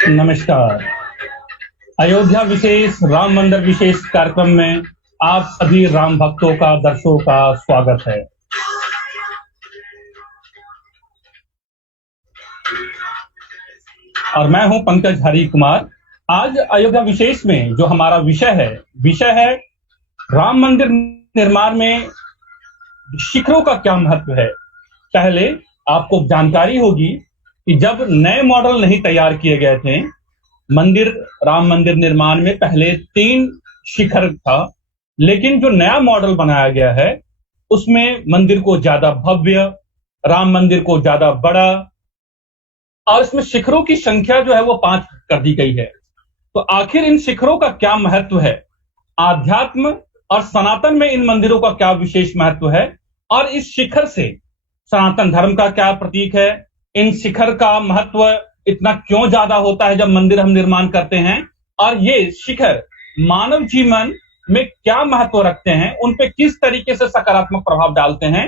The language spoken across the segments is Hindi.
नमस्कार। अयोध्या विशेष राम मंदिर विशेष कार्यक्रम में आप सभी राम भक्तों का दर्शकों का स्वागत है। और मैं हूं पंकज हरि कुमार। आज अयोध्या विशेष में जो हमारा विषय है राम मंदिर निर्माण में शिखरों का क्या महत्व है। पहले आपको जानकारी होगी कि जब नए मॉडल नहीं तैयार किए गए थे, राम मंदिर निर्माण में पहले 3 शिखर था, लेकिन जो नया मॉडल बनाया गया है उसमें मंदिर को ज्यादा भव्य, राम मंदिर को ज्यादा बड़ा और इसमें शिखरों की संख्या जो है वो 5 कर दी गई है। तो आखिर इन शिखरों का क्या महत्व है, आध्यात्म और सनातन में इन मंदिरों का क्या विशेष महत्व है और इस शिखर से सनातन धर्म का क्या प्रतीक है, इन शिखर का महत्व इतना क्यों ज्यादा होता है जब मंदिर हम निर्माण करते हैं, और ये शिखर मानव जीवन में क्या महत्व रखते हैं, उन पे किस तरीके से सकारात्मक प्रभाव डालते हैं,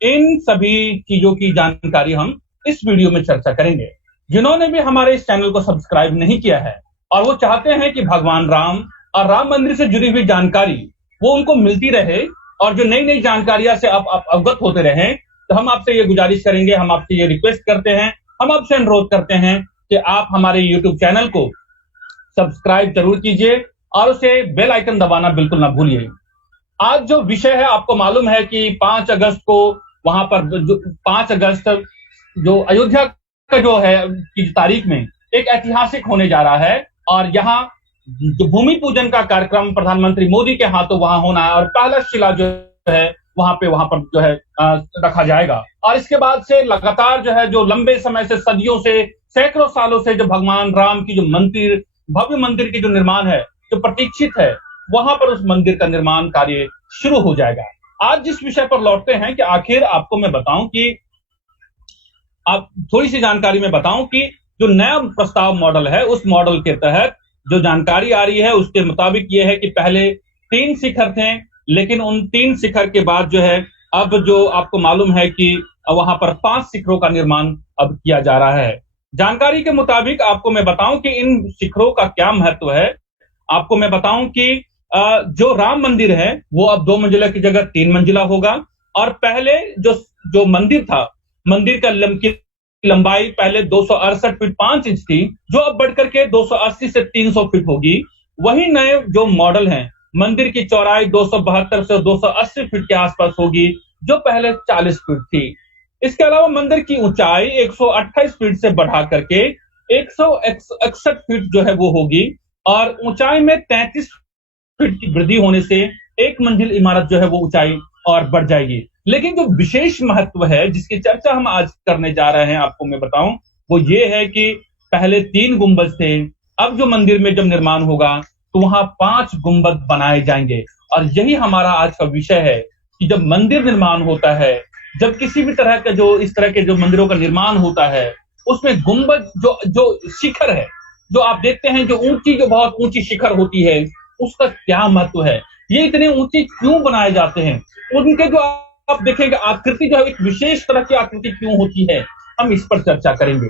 इन सभी चीजों की जानकारी हम इस वीडियो में चर्चा करेंगे। जिन्होंने भी हमारे इस चैनल को सब्सक्राइब नहीं किया है और वो चाहते हैं कि भगवान राम और राम मंदिर से जुड़ी हुई जानकारी वो उनको मिलती रहे और जो नई नई जानकारियां से आप अवगत होते रहें, तो हम आपसे ये गुजारिश करेंगे, हम आपसे ये रिक्वेस्ट करते हैं, हम आपसे अनुरोध करते हैं कि आप हमारे YouTube चैनल को सब्सक्राइब जरूर कीजिए और उसे बेल आइकन दबाना बिल्कुल ना भूलिए। आज जो विषय है, आपको मालूम है कि 5 अगस्त को वहां पर 5 अगस्त जो अयोध्या का जो है की तारीख में एक ऐतिहासिक होने जा रहा है और यहाँ जो भूमि पूजन का कार्यक्रम प्रधानमंत्री मोदी के हाथों वहां होना है और पहला शिला जो है वहां पर जो है रखा जाएगा। और इसके बाद से लगातार जो है जो लंबे समय से, सदियों से, सैकड़ों सालों से जो भगवान राम की जो भव्य मंदिर की जो निर्माण है, जो प्रतीक्षित है, वहां पर उस मंदिर का निर्माण कार्य शुरू हो जाएगा। आज जिस विषय पर लौटते हैं कि आखिर आपको मैं बताऊं कि आप थोड़ी सी जानकारी में बताऊं कि जो नया प्रस्ताव मॉडल है, उस मॉडल के तहत जो जानकारी आ रही है उसके मुताबिक ये है कि पहले 3 शिखर थे, लेकिन उन 3 शिखर के बाद जो है अब जो आपको मालूम है कि वहां पर 5 शिखरों का निर्माण अब किया जा रहा है। जानकारी के मुताबिक आपको मैं बताऊं कि इन शिखरों का क्या महत्व है। आपको मैं बताऊं कि जो राम मंदिर है वो अब 2 मंजिला की जगह 3 मंजिला होगा और पहले जो मंदिर था, मंदिर की लंबाई पहले 268 फीट 5 इंच थी, जो अब बढ़कर के 280 से 300 फीट होगी। वही नए जो मॉडल हैं, मंदिर की चौड़ाई 272 से 280 फीट के आसपास होगी, जो पहले 40 फीट थी। इसके अलावा मंदिर की ऊंचाई 128 फीट से बढ़ा करके 161 फीट जो है वो होगी और ऊंचाई में 33 फीट की वृद्धि होने से एक मंजिल इमारत जो है वो ऊंचाई और बढ़ जाएगी। लेकिन जो विशेष महत्व है जिसकी चर्चा हम आज करने जा रहे हैं, आपको मैं बताऊं, वो ये है कि पहले 3 गुंबद थे, अब जो मंदिर में जब निर्माण होगा तो वहां 5 गुंबद बनाए जाएंगे। और यही हमारा आज का विषय है कि जब मंदिर निर्माण होता है, जब किसी भी तरह का जो इस तरह के जो मंदिरों का निर्माण होता है, उसमें गुंबद जो शिखर है, जो आप देखते हैं जो बहुत ऊंची शिखर होती है, उसका क्या महत्व है, ये इतने ऊंचे क्यों बनाए जाते हैं, उनके जो आप देखेंगे आकृति जो है एक विशेष तरह की आकृति क्यों होती है, हम इस पर चर्चा करेंगे।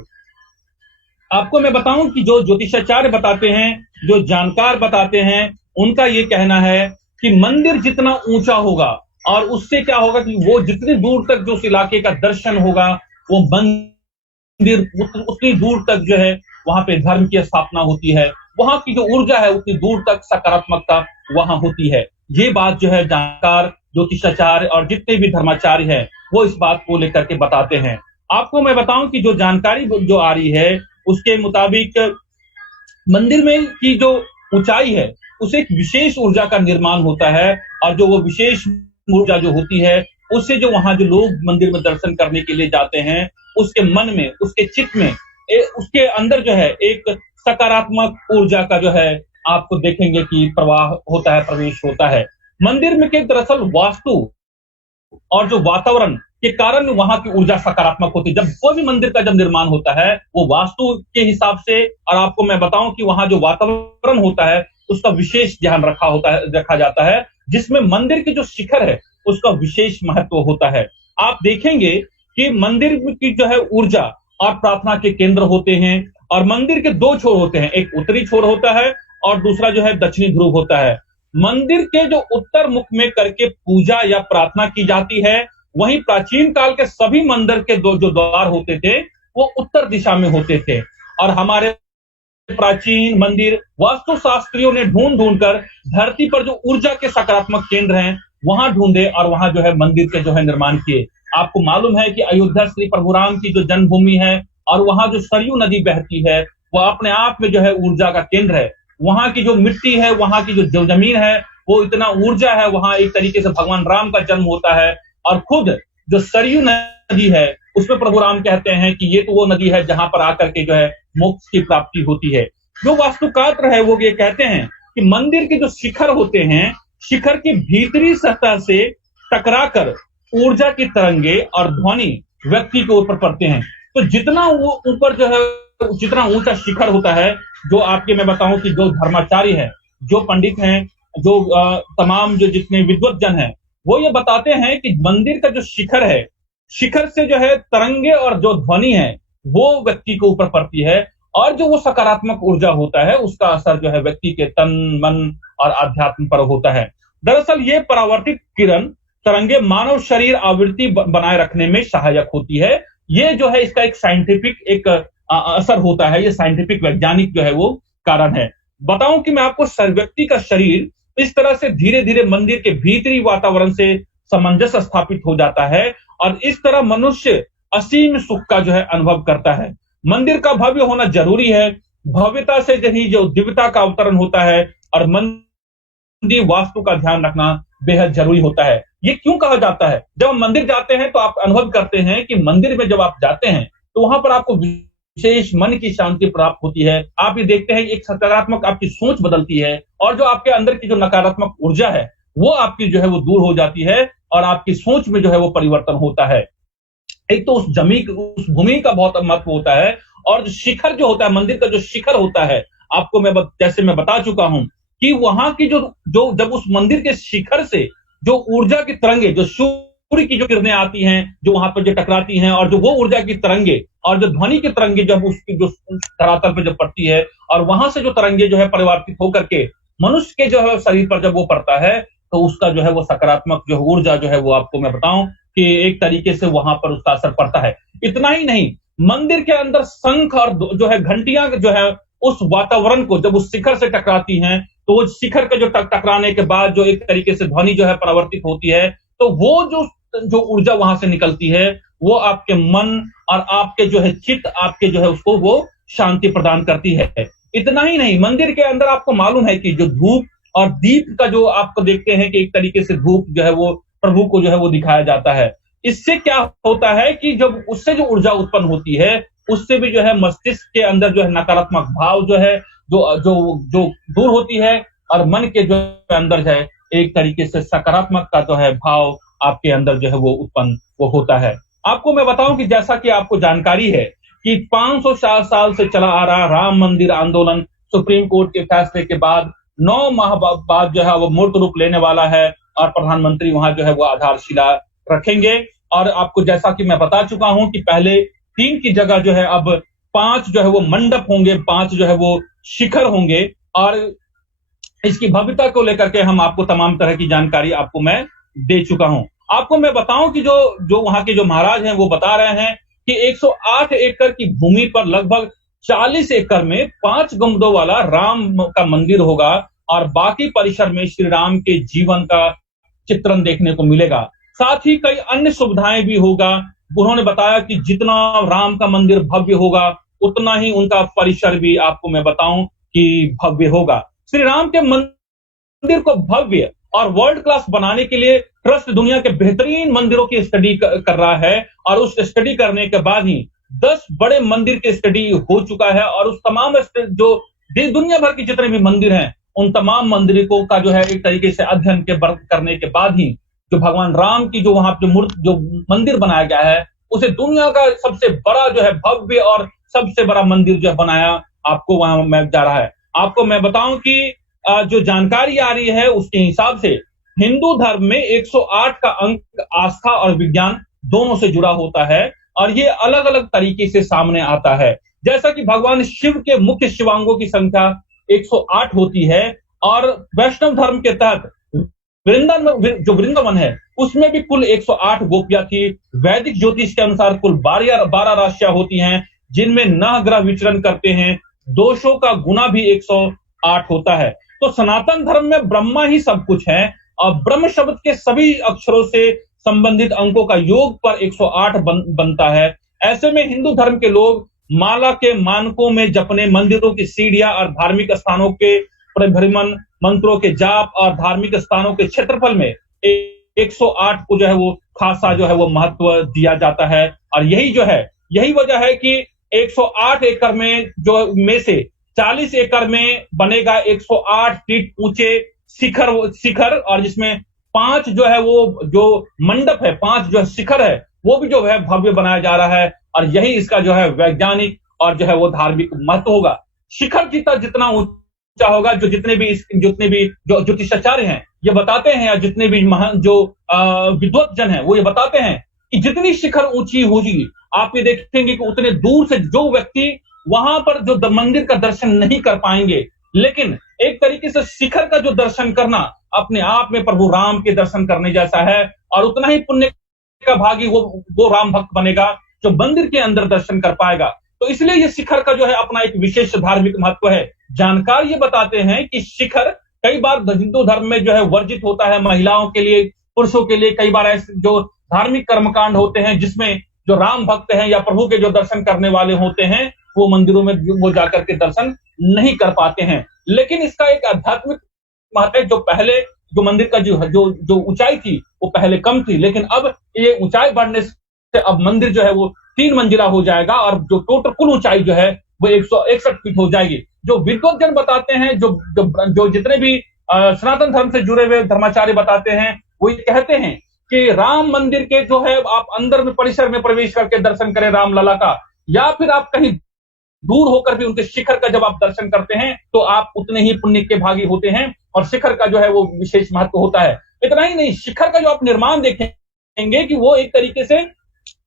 आपको मैं बताऊं कि जो ज्योतिषाचार्य बताते हैं, जो जानकार बताते हैं, उनका ये कहना है कि मंदिर जितना ऊंचा होगा और उससे क्या होगा कि वो जितनी दूर तक जो उस इलाके का दर्शन होगा, वो मंदिर उतनी दूर तक जो है वहां पे धर्म की स्थापना होती है, वहां की जो ऊर्जा है उतनी दूर तक सकारात्मकता वहां होती है। ये बात जो है जानकार, ज्योतिषाचार्य और जितने भी धर्माचार्य हैं वो इस बात को लेकर के बताते हैं। आपको मैं बताऊं कि जो जानकारी जो आ रही है उसके मुताबिक मंदिर में की जो ऊंचाई है उसे एक विशेष ऊर्जा का निर्माण होता है और जो वो विशेष ऊर्जा जो होती है उससे जो वहां जो लोग मंदिर में दर्शन करने के लिए जाते हैं, उसके मन में, उसके चित्त में, उसके अंदर जो है एक सकारात्मक ऊर्जा का जो है आपको देखेंगे कि प्रवाह होता है, प्रवेश होता है। मंदिर में के दरअसल वास्तु और जो वातावरण के कारण वहां की ऊर्जा सकारात्मक होती है। जब कोई भी मंदिर का जब निर्माण होता है वो वास्तु के हिसाब से, और आपको मैं बताऊं कि वहां जो वातावरण होता है उसका विशेष ध्यान रखा जाता है, जिसमें मंदिर की जो शिखर है उसका विशेष महत्व होता है। आप देखेंगे कि मंदिर की जो है ऊर्जा और प्रार्थना के केंद्र होते हैं और मंदिर के दो छोर होते हैं, एक उत्तरी छोर होता है और दूसरा जो है दक्षिणी ध्रुव होता है। मंदिर के जो उत्तर मुख में करके पूजा या प्रार्थना की जाती है, वहीं प्राचीन काल के सभी मंदिर के दो जो द्वार होते थे वो उत्तर दिशा में होते थे। और हमारे प्राचीन मंदिर वास्तुशास्त्रियों ने ढूंढ ढूंढ कर धरती पर जो ऊर्जा के सकारात्मक केंद्र हैं वहां ढूंढे और वहां जो है मंदिर के जो है निर्माण किए। आपको मालूम है कि अयोध्या श्री प्रभु राम की जो जन्मभूमि है और वहां जो सरयू नदी बहती है वह अपने आप में जो है ऊर्जा का केंद्र है। वहां की जो मिट्टी है, वहां की जो जमीन है, वो इतना ऊर्जा है। वहां एक तरीके से भगवान राम का जन्म होता है और खुद जो सरयू नदी है उसमें प्रभु राम कहते हैं कि ये तो वो नदी है जहां पर आकर के जो है मोक्ष की प्राप्ति होती है। जो वास्तुकार है वो ये कहते हैं कि मंदिर के जो शिखर होते हैं, शिखर की भीतरी सतह से टकराकर ऊर्जा की तरंगे और ध्वनि व्यक्ति के ऊपर पड़ते हैं। तो जितना वो ऊपर जो है, जितना ऊंचा शिखर होता है, जो आपके मैं बताऊं कि जो धर्माचार्य हैं, जो पंडित हैं, जो तमाम जो जितने विद्वत जन हैं, वो ये बताते हैं कि मंदिर का जो शिखर है, शिखर से जो है तरंगे और जो ध्वनि है वो व्यक्ति के ऊपर पड़ती है और जो वो सकारात्मक ऊर्जा होता है उसका असर जो है व्यक्ति के तन, मन और आध्यात्म पर होता है। दरअसल ये परावर्तित किरण तरंगे मानव शरीर आवृत्ति बनाए रखने में सहायक होती है। ये जो है इसका एक साइंटिफिक एक असर होता है, ये साइंटिफिक वैज्ञानिक जो है वो कारण है। बताऊं कि मैं आपको, व्यक्ति का शरीर इस तरह से धीरे धीरे मंदिर के भीतरी वातावरण से सामंजस्य स्थापित हो जाता है और इस तरह मनुष्य असीम सुख का जो है अनुभव करता है। मंदिर का भव्य होना जरूरी है। भव्यता से ही जो दिव्यता का अवतरण होता है और मंदिर वास्तु का ध्यान रखना बेहद जरूरी होता है। ये क्यों कहा जाता है? जब हम मंदिर जाते हैं तो आप अनुभव करते हैं कि मंदिर में जब आप जाते हैं तो वहां पर आपको विशेष मन की शांति प्राप्त होती है। आप ये देखते हैं एक सकारात्मक आपकी सोच बदलती है और जो आपके अंदर की जो नकारात्मक ऊर्जा है वो आपकी जो है वो दूर हो जाती है और आपकी सोच में जो है वो परिवर्तन होता है। एक तो उस भूमि का बहुत महत्व होता है और शिखर जो होता है, मंदिर का जो शिखर होता है, आपको मैं जैसे मैं बता चुका हूं कि वहां की जो जब उस मंदिर के शिखर से जो ऊर्जा की तरंगे, जो सूर्य की जो किरणें आती हैं, जो वहां पर जो टकराती हैं और जो वो ऊर्जा की तरंगे और जो ध्वनि की तरंगे जब उसकी जो धरातल पर जब पड़ती है और वहां से जो तरंगे जो है परिवर्तित होकर के मनुष्य के जो है शरीर पर जब वो पड़ता है तो उसका जो है वो सकारात्मक जो ऊर्जा जो है वो आपको मैं बताऊं कि एक तरीके से वहां पर उसका असर पड़ता है। इतना ही नहीं, मंदिर के अंदर शंख और जो है घंटियां जो है उस वातावरण को जब उस शिखर से टकराती हैं तो वो शिखर के जो टकराने के बाद जो एक तरीके से ध्वनि जो है परावर्तित होती है तो वो जो ऊर्जा वहां से निकलती है वो आपके मन और आपके जो है चित्त, आपके जो है उसको वो शांति प्रदान करती है। इतना ही नहीं, मंदिर के अंदर आपको मालूम है कि जो धूप और दीप का जो आपको देखते हैं कि एक तरीके से धूप जो है वो प्रभु को जो है वो दिखाया जाता है। इससे क्या होता है कि जब उससे जो ऊर्जा उत्पन्न होती है उससे भी जो है मस्तिष्क के अंदर जो है नकारात्मक भाव जो है जो दूर होती है और मन के जो अंदर है एक तरीके से सकारात्मक का जो है भाव आपके अंदर जो है वो उत्पन्न वो होता है। आपको मैं बताऊं कि जैसा कि आपको जानकारी है कि 500 साल से चला आ रहा राम मंदिर आंदोलन सुप्रीम कोर्ट के फैसले के बाद 9 माह बाद जो है वो मूर्त रूप लेने वाला है और प्रधानमंत्री वहां जो है वो आधारशिला रखेंगे। और आपको जैसा कि मैं बता चुका हूं कि पहले 3 की जगह जो है अब 5 जो है वो मंडप होंगे, 5 जो है वो शिखर होंगे और इसकी भव्यता को लेकर के हम आपको तमाम तरह की जानकारी आपको मैं दे चुका हूं। आपको मैं बताऊं कि जो वहां के जो महाराज हैं वो बता रहे हैं कि 108 एकड़ की भूमि पर लगभग 40 एकड़ में 5 गुंबदों वाला राम का मंदिर होगा और बाकी परिसर में श्री राम के जीवन का चित्रण देखने को मिलेगा। साथ ही कई अन्य सुविधाएं भी होगा। उन्होंने बताया कि जितना राम का मंदिर भव्य होगा उतना ही उनका परिसर भी आपको मैं बताऊं कि भव्य होगा। श्री राम के मंदिर को भव्य और वर्ल्ड क्लास बनाने के लिए ट्रस्ट दुनिया के बेहतरीन मंदिरों की स्टडी कर रहा है और उस स्टडी करने के बाद ही 10 बड़े मंदिर की स्टडी हो चुका है और उस तमाम जो दुनिया भर के जितने भी मंदिर हैं उन तमाम मंदिरों का जो है एक तरीके से अध्ययन करने के बाद ही जो भगवान राम की जो वहां पे जो मंदिर बनाया गया है उसे दुनिया का सबसे बड़ा जो है भव्य और सबसे बड़ा मंदिर जो है बनाया आपको वहां में जा रहा है। आपको मैं बताऊं कि जो जानकारी आ रही है उसके हिसाब से हिंदू धर्म में 108 का अंक आस्था और विज्ञान दोनों से जुड़ा होता है और ये अलग अलग तरीके से सामने आता है। जैसा कि भगवान शिव के मुख्य शिवांगों की संख्या 108 होती है, और वैष्णव धर्म के तहत वृंदावन, जो वृंदावन है, उसमें भी कुल 108 गोपियां थी। वैदिक ज्योतिष के अनुसार कुल 12 राशियां होती हैं, जिनमें 9 ग्रह विचरण करते हैं। दोषों का गुना भी 108 होता है। तो सनातन धर्म में ब्रह्मा ही सब कुछ है, और ब्रह्म शब्द के सभी अक्षरों से संबंधित अंकों का योग पर 108 बनता है। ऐसे में हिंदू धर्म के लोग माला के मानकों में जपने, मंदिरों की सीढ़ियां और धार्मिक स्थानों के परिभ्रमण, मंत्रों के जाप और धार्मिक स्थानों के क्षेत्रफल में 108 को जो है वो खासा जो है वो महत्व दिया जाता है। और यही वजह है कि 108 एकड़ में से 40 एकड़ में बनेगा 108 फीट ऊंचे शिखर, और जिसमें 5 जो है वो जो मंडप है, 5 जो शिखर है, वो भी जो है भव्य बनाया जा रहा है। और यही इसका जो है वैज्ञानिक और जो है वो धार्मिक महत्व होगा। शिखर जितना ऊंचा होगा, जितने भी जो ज्योतिषाचार्य हैं ये बताते हैं, या जितने भी महान जो विद्वत जन हैं वो ये बताते हैं कि जितनी शिखर ऊंची होगी, आप ये देखेंगे कि उतने दूर से जो व्यक्ति वहां पर जो मंदिर का दर्शन नहीं कर पाएंगे, लेकिन एक तरीके से शिखर का जो दर्शन करना अपने आप में प्रभु राम के दर्शन करने जैसा है, और उतना ही पुण्य का भागी वो राम भक्त बनेगा जो मंदिर के अंदर दर्शन कर पाएगा। तो इसलिए ये शिखर का जो है अपना एक विशेष धार्मिक महत्व है। जानकार ये बताते हैं कि शिखर कई बार हिंदू धर्म में जो है वर्जित होता है, महिलाओं के लिए, पुरुषों के लिए कई बार ऐसे जो धार्मिक कर्मकांड होते हैं जिसमें जो राम भक्त हैं या प्रभु के जो दर्शन करने वाले होते हैं वो मंदिरों में वो जाकर के दर्शन नहीं कर पाते हैं। लेकिन इसका एक आध्यात्मिक महत्व है। जो पहले जो मंदिर का जो ऊंचाई थी वो पहले कम थी, लेकिन अब ये ऊंचाई बढ़ने से अब मंदिर जो है वो 3 मंजिला हो जाएगा, और जो टोटल कुल ऊंचाई जो है वो 161 फीट हो जाएगी। जो विद्वत जन बताते हैं, जो जितने भी सनातन धर्म से जुड़े हुए धर्माचार्य बताते हैं, वो ये कहते हैं कि राम मंदिर के जो है आप अंदर में परिसर में प्रवेश करके दर्शन करें राम लला का, या फिर आप कहीं दूर होकर भी उनके शिखर का जब आप दर्शन करते हैं तो आप उतने ही पुण्य के भागी होते हैं, और शिखर का जो है वो विशेष महत्व होता है। इतना ही नहीं, शिखर का जो आप निर्माण देखेंगे कि वो एक तरीके से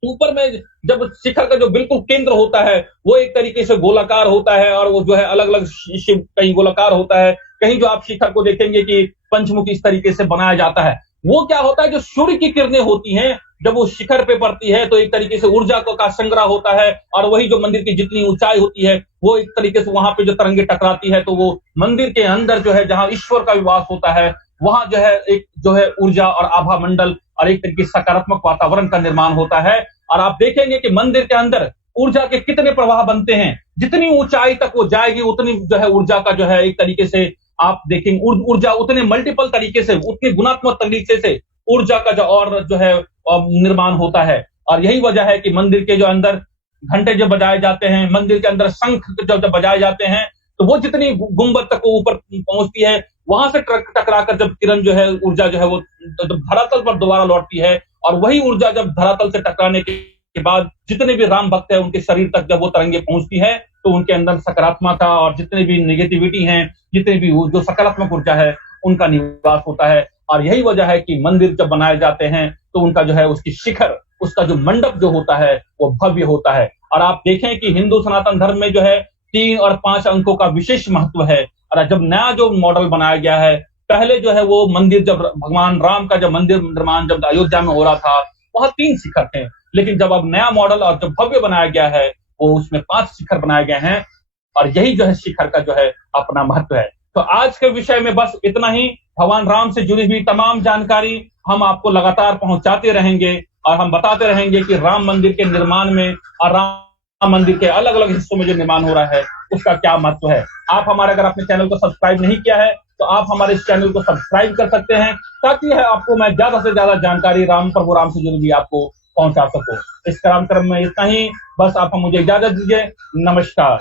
ऊपर में जब शिखर का जो बिल्कुल केंद्र होता है वो एक तरीके से गोलाकार होता है, और वो जो है अलग अलग शिव कहीं गोलाकार होता है, कहीं जो आप शिखर को देखेंगे कि पंचमुखी इस तरीके से बनाया जाता है। वो क्या होता है, जो सूर्य की किरणें होती हैं जब वो शिखर पे पड़ती है तो एक तरीके से ऊर्जा का संग्रह होता है, और वही जो मंदिर की जितनी ऊंचाई होती है वो एक तरीके से वहां पे जो तरंगे टकराती है तो वो मंदिर के अंदर जो है जहां ईश्वर का विवास होता है वहां जो है एक जो है ऊर्जा और आभा मंडल और एक तरीके से सकारात्मक वातावरण का निर्माण होता है। और आप देखेंगे कि मंदिर के अंदर ऊर्जा के कितने प्रवाह बनते हैं, जितनी ऊंचाई तक वो जाएगी उतनी जो है ऊर्जा का जो है एक तरीके से आप देखेंगे ऊर्जा उतने मल्टीपल तरीके से, उतनी गुणात्मक तरीके से ऊर्जा का जो और जो है निर्माण होता है। और यही वजह है कि मंदिर के जो अंदर घंटे जब बजाए जाते हैं, मंदिर के अंदर शंख जब बजाए जाते हैं तो वो जितनी गुंबद तक वो ऊपर पहुंचती है, वहां से टकरा कर जब किरण जो है ऊर्जा जो है वो धरातल पर दोबारा लौटती है, और वही ऊर्जा जब धरातल से टकराने के बाद जितने भी राम भक्त है उनके शरीर तक जब वो तरंगे पहुंचती है तो उनके अंदर सकारात्मकता और जितने भी नेगेटिविटी हैं, जितने भी जो सकारात्मक ऊर्जा है उनका निवास होता है। और यही वजह है कि मंदिर जब बनाए जाते हैं तो उनका जो है उसकी शिखर, उसका जो मंडप जो होता है वो भव्य होता है। और आप देखें कि हिंदू सनातन धर्म में जो है 3 और 5 अंकों का विशेष महत्व है। और जब नया जो मॉडल बनाया गया है, पहले जो है वो मंदिर जब भगवान राम का जब मंदिर निर्माण जब अयोध्या में हो रहा था वहां 3 शिखर थे, लेकिन जब अब नया मॉडल और जब भव्य बनाया गया है वो उसमें 5 शिखर बनाए गए हैं, और यही जो है शिखर का जो है अपना महत्व है। तो आज के विषय में बस इतना ही। भगवान राम से जुड़ी हुई तमाम जानकारी हम आपको लगातार पहुंचाते रहेंगे, और हम बताते रहेंगे कि राम मंदिर के निर्माण में और राम मंदिर के अलग अलग हिस्सों में जो निर्माण हो रहा है उसका क्या महत्व है। आप हमारे अगर अपने चैनल को सब्सक्राइब नहीं किया है तो आप हमारे इस चैनल को सब्सक्राइब कर सकते हैं, ताकि है आपको मैं ज्यादा से ज्यादा जानकारी प्रभु राम से जुड़ी हुई आपको पहुंचा सकूं। इस कार्यक्रम में इतना ही, बस आप मुझे इजाजत दीजिए। नमस्कार।